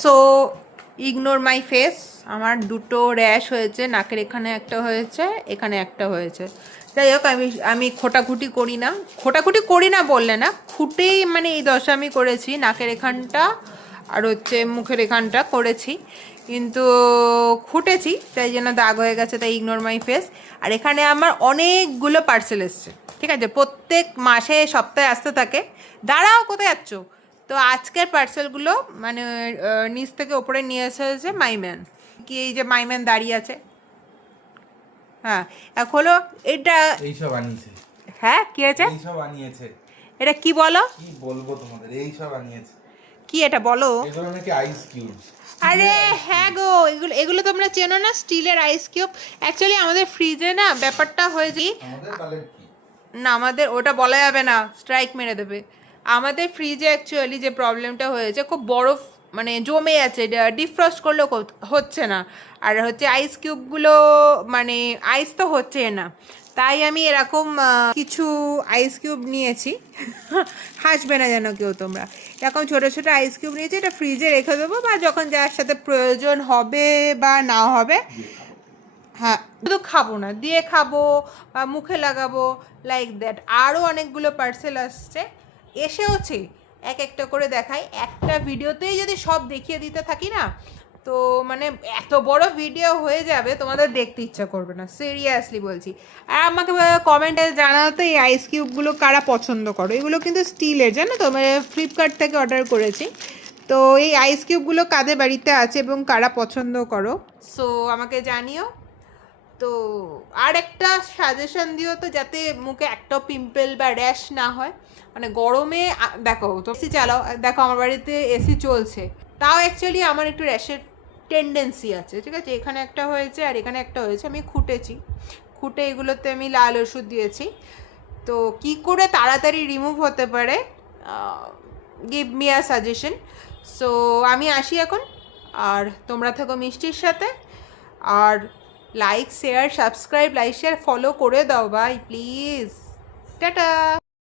So ignore my face. আমার দুটো rash হয়েছে, নাকের এখানে একটা হয়েছে, এখানে একটা হয়েছে। যাই হোক, আমি খোটাখুটি করি না, খোটাখুটি করি না বললে না, খুঁটেই মানে এই দশা আমি করেছি। নাকের এখানটা আর হচ্ছে মুখের এখানটা করেছি, কিন্তু খুঁটেছি, তাই জন্য দাগ হয়ে গেছে, তাই ইগনোর মাই ফেস। আর এখানে আমার অনেকগুলো পার্সেল এসছে, ঠিক আছে, প্রত্যেক মাসে সপ্তাহে আসতে থাকে। দাঁড়াও, কোথায় যাচ্ছ? তো আজকের পার্সেলগুলো মানে নিচ থেকে ওপরে নিয়ে এসেছে মাইম্যান। কি এই যে মাইম্যান দাঁড়িয়ে আছে, হ্যাঁ, এক হলো এটা এইসব আনিয়েছে। হ্যাঁ, কি আছে? এইসব আনিয়েছে। এটা কি বলো? কি বলবো তোমাদের, এইসব আনিয়েছে। কি এটা বলো? এগুলো নাকি আইস কিউব। আরে হ্যাঁ গো, এগুলো এগুলো তোমরা চেনো না, স্টিলের আইস কিউব। অ্যাকচুয়ালি আমাদের ফ্রিজে না ব্যাপারটা হয়েছে আমাদের কালের কি না, আমাদের ওটা বলা যাবে না, স্ট্রাইক মেরে দেবে। আমাদের ফ্রিজে অ্যাকচুয়ালি যে প্রবলেমটা হয়েছে, খুব বরফ মানে জমে আছে, ডিফ্রস্ট করলেও হচ্ছে না। আর হচ্ছে আইস কিউবগুলো মানে আইস তো হচ্ছে না, তাই আমি এরকম কিছু আইস কিউব নিয়েছি। হাসবে না যেন কেউ তোমরা। এরকম ছোটো ছোটো আইস কিউব নিয়েছি, এটা ফ্রিজে রেখে দেবো, বা যখন যার সাথে প্রয়োজন হবে বা না হবে, হ্যাঁ, শুধু খাবো না, দিয়ে খাবো বা মুখে লাগাবো, লাইক দ্যাট। আরও অনেকগুলো পার্সেল আসছে, এসেওছে, এক একটা করে দেখাই। একটা ভিডিওতেই যদি সব দেখিয়ে দিতে থাকি না, তো মানে এত বড় ভিডিও হয়ে যাবে, তোমাদের দেখতে ইচ্ছা করবে না, সিরিয়াসলি বলছি। আর আমাকে কমেন্টে জানাতে এই আইস কিউবগুলো কারা পছন্দ করো। এগুলো কিন্তু স্টিলের, জানো তো, মানে ফ্লিপকার্ট থেকে অর্ডার করেছি। তো এই আইস কিউবগুলো কাদের বাড়িতে আছে এবং কারা পছন্দ করো, সো আমাকে জানিও। তো আর একটা সাজেশন দিও তো, যাতে মুখে একটাও পিম্পল বা র্যাশ না হয়। মানে গরমে দেখো তো এসি চালাও, দেখো আমার বাড়িতে এসি চলছে, তাও অ্যাকচুয়ালি আমার একটু র্যাশের টেন্ডেন্সি আছে, ঠিক আছে। এখানে একটা হয়েছে আর এখানে একটা হয়েছে, আমি খুঁটেছি, খুঁটে এগুলোতে আমি লাল ওষুধ দিয়েছি। তো কি করে তাড়াতাড়ি রিমুভ হতে পারে, give me a suggestion. So আমি আসি এখন, আর তোমরা থাকো মিষ্টির সাথে। আর like share subscribe, like share follow করে দাও ভাই, প্লিজ। টাটা।